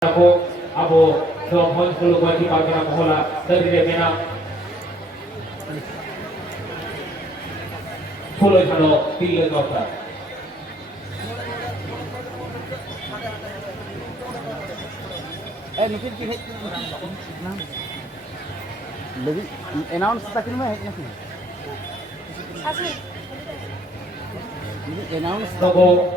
Abo dohon puluh wajib agama mohola dari demena puluh halo tiga dokter. Mungkin kita lebih announce tak kena nak ni. Asli. Ini announce. Nobo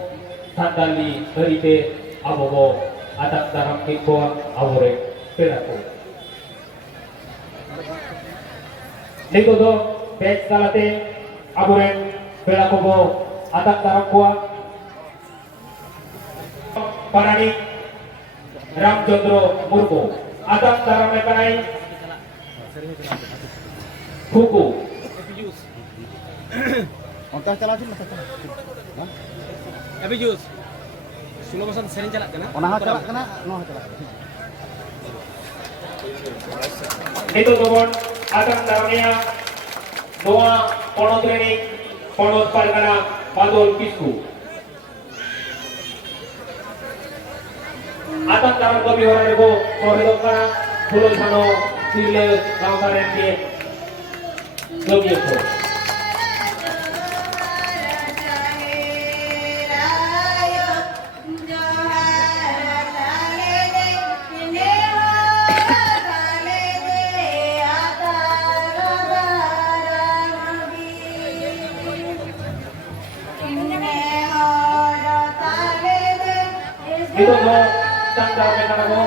sandali dari te abo atak dalam kiko awore pelaku. Niko do pet kalate awore pelaku bo atak dalam kuah parani Ramchandra Murmu atak dalam mekanai Kuku. Ontas cala sih masa cala. Abi jus. Sulo masan sering cala kena. Ona cala kena, no cala. Itu teman akan dalamnya doa ponot training ponot pargana Padol Kisku. Akan dalam kami orang itu korridor kana pulau sano sile kawasan di Lombok. Itu mau tanggal mereka mau.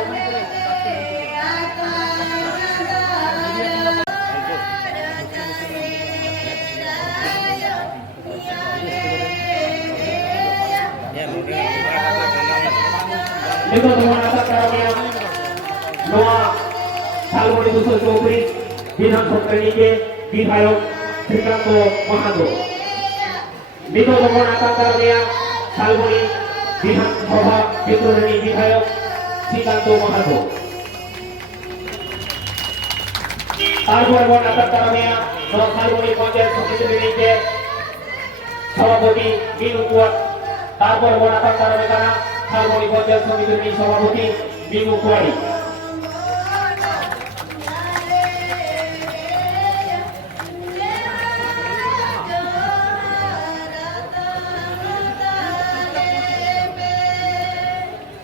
Itu teman atas karamnya Noah Salmoni Dusul Chowdhury Bidhan Sotrenike Bidhayok Srikanto Mahato. Itu teman atas karamnya Salmoni Bidhan Sabha Bitroni Bidhayok Srikanto Mahato. তারপর আতাক কারণে সরকারি পঞ্চায়েত সমিতিকে সভাপতি বিনু কুয়ার তারপর আতাক কারণে কানা সরকারি পঞ্চায়েত সমিতির সভাপতি বিনু কুয়ারি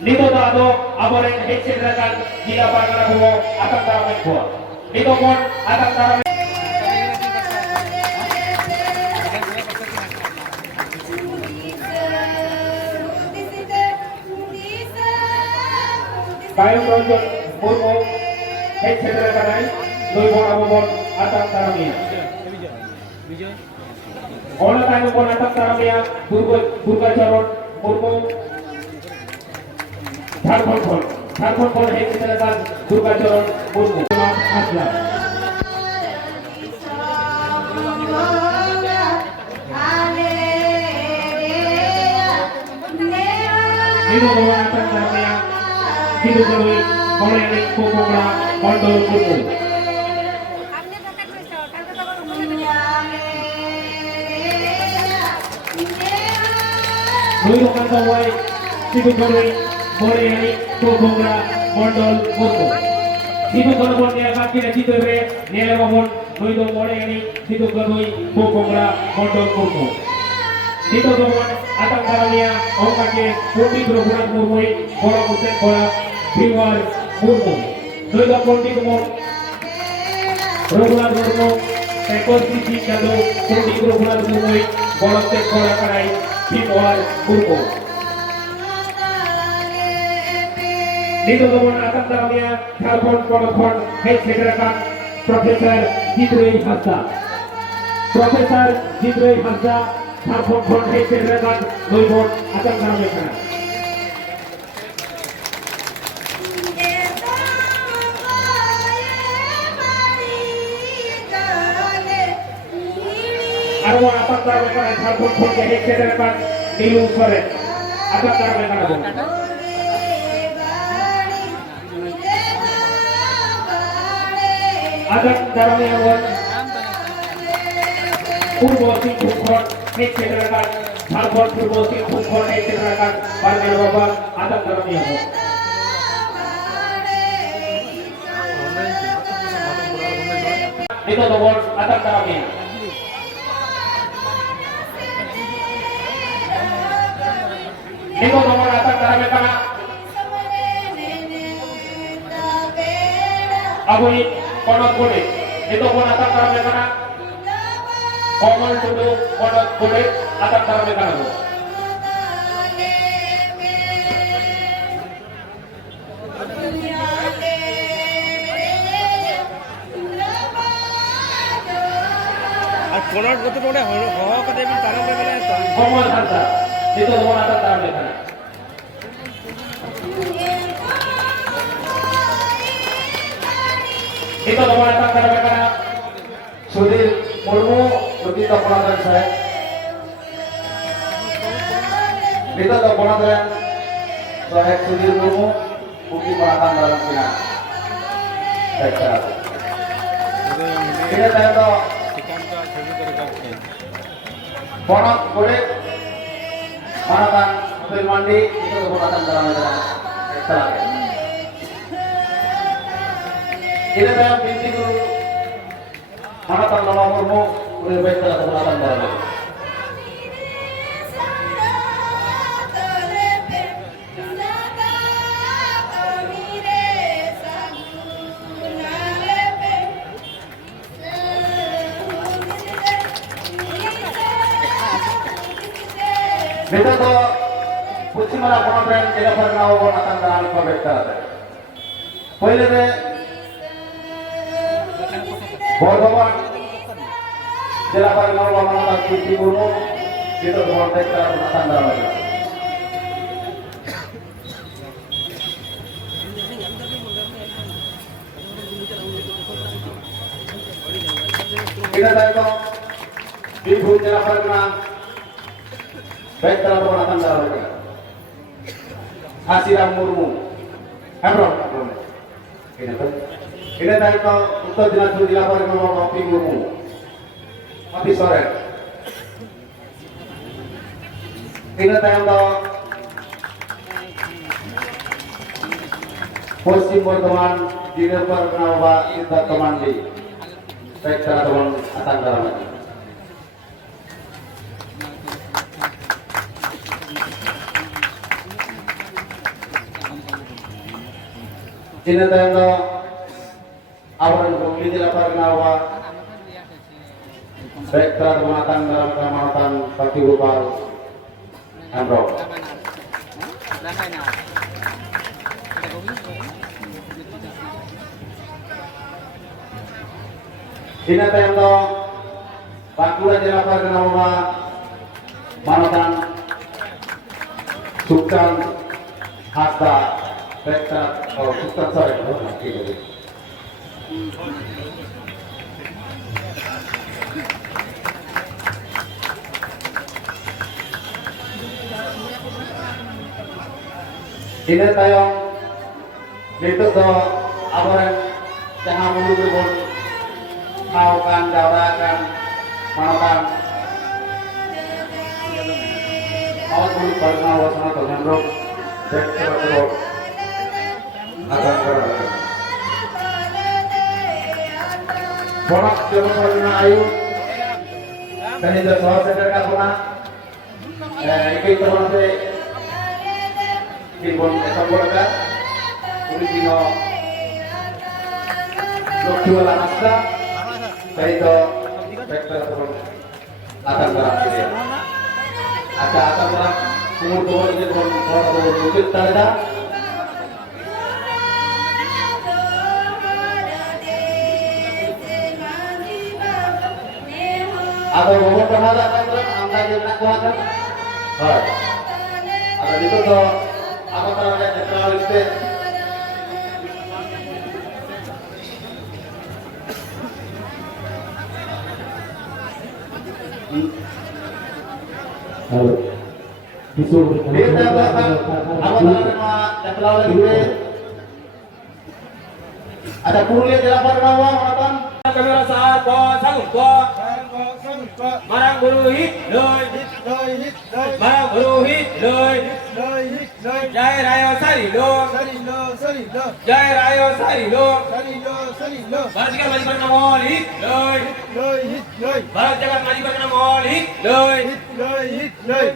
নিতত আদো আবরেন হেডসেট রাখান জিলা পারগানা ভূম আতাক কারণে কুয়া নিতপন আতাক কারণে Kayu Ronjon Murmu head center kanai Loibon Abobon atak taramia. Ona kayu bon atak taramia Purgacharon Murmu Jharkhand bon head center kan Purgacharon Murmu Asla. Ini bon atak taramia Hidup Kedui, Koreanik, Kokokra, Kondol, Kuku. Hidup Kedui, Hidup Kedui, Koreanik, Kokokra, Kondol, Kuku. Hidup Kedui, Niaga Kira Citere, Niaga Babon, Hidup Koreanik, Hidup Kedui, Kokokra, Kondol, Kuku. Hidup Kedui, Atak Karania, Ongkake, Pundi Berukuran Murmui, Bola Kutek, Bola Biwar Murmu, Noida Pondi Kumon, Rogular Murmu, Tekor Sisi Jalo, Pondi Rogular Murmui, Bolak Bola Karai, Biwar Murmu. Nito Kumon akan dalamnya Jharkhand Polokon Head Secretary Profesor Jidroi Hasda. Profesor Jidroi Hasda, Jharkhand Head Secretary Loibon akan dalamnya. Arwah apa cara mereka Jharkhand pun jadi cederaan Nilu Soren. Apa cara mereka bu? Ada cara mereka Purbo Singh Bhukhon cederaan Jharkhand Purbo Singh Bhukhon cederaan Pargal Baba ada cara mereka. dito doon atang karami. Dito doon atang karami kana. Agoy konot kulit. Dito doon atang karami kana. Komal tudo konot kulit atang karami kana po. আর কোনার কত করে হওয়া কথা এমনি তারা বেলা তো Komal harta. Dito doon atang karami kana. Dito doon atang karami kana. Sudir Murmu begitu penonton saya. Dito doon penonton saya Sudir Murmu bukti penonton dalam final. Baik, terima. Ini saya tahu ঠিকানটা ছবি করে রাখছে Ponot kulit Manatan mobil mandi itu keberatan dalam ekstra. Ini saya binti guru Manatan nama umurmu lebih baik dalam keberatan dalam. Dito to Puchimara Ponotren Jela Parnaw Ponatan dalam keberatan. Pwede rin Bordowan Jela Parnaw Ponatan binti guru dito keberatan penonton dalam. Kita tahu Ibu Jela Parnaw baik dalam penonton dalam Hasiram Murmu Hebron ini tadi kau untuk dilakukan dilaporkan oleh Ropi Murmu Mati sore ini tadi kau Posim Bordman dilaporkan oleh Intan Komandi baik dalam penonton dalam Cina tayang awalan bukti dilaporkan awal baik telah kematan dalam kecamatan Pati Upal Amro. Cina tayang Pakula dilaporkan awal Manatan Sukkan Hasta Rekta oh Ustaz sorry ini tayong dito to awaran jangan mulubur maukan daurakan manakan mau mulut barna wasana to hendro rekta to akan berada. Ponak jaman ayu dan itu soal sedekah puna. Iki teman se dibon esambolaka uridino lokjualan asta kaito vektor teman akan berada. Ada akan berada umur ini teman wujud tanda. Atau ngomong penada kan anda jangan kuatkan. Hai. Ada itu tuh apa namanya netralistik. Halo. Disuruh. Dia apa namanya netralistik. Ada kurulia di lapangan bawah, nonton. Kamera saat Marang buru hit, loy, marang buru hit, loy, loi, જય રાયો સારીલો salilo, salilo, જય રાયો સારીલો salilo, salilo, Bharat જગત માજી પરગણા mall હિત લોય loi, hit, loi, Bharat જગત માજી પરગણા mall હિત લોય hit, loi, hit, loi.